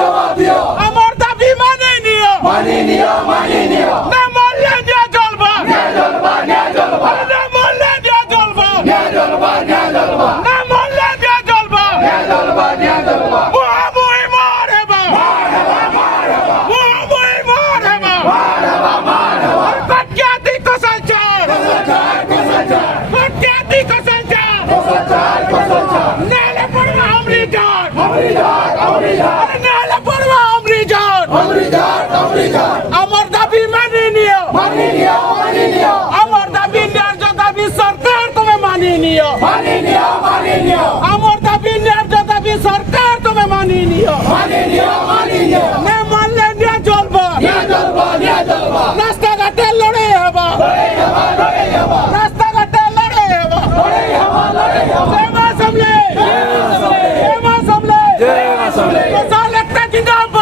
জবাব দিও আমার দাবি মানে নিও না মরলে নিয়ে জ্বলবো না মরলে নিয়ে জ্বলবো না মরলে নিয়ে জ্বলবো মুই মরবো মুই মরবো কটকাতি কসলচার কটকাতি কসলচার নালে পড়বা অমৃতর নালে পড়বা অমৃতর আমার দাবি মানে নিও আমার দাবি ন্যায্য দাবি সরকার তুমি মানি নিও আমার দাবি ন্যায্য দাবি সরকার তুমি মানি নিও না মানলে নিয়ে জ্বলবো রাস্তাঘাটে লড়াই হবো রাস্তাঘাটে লড়াই হবো জয় মা সামলে কোসাল একটা জিন্দাবাদ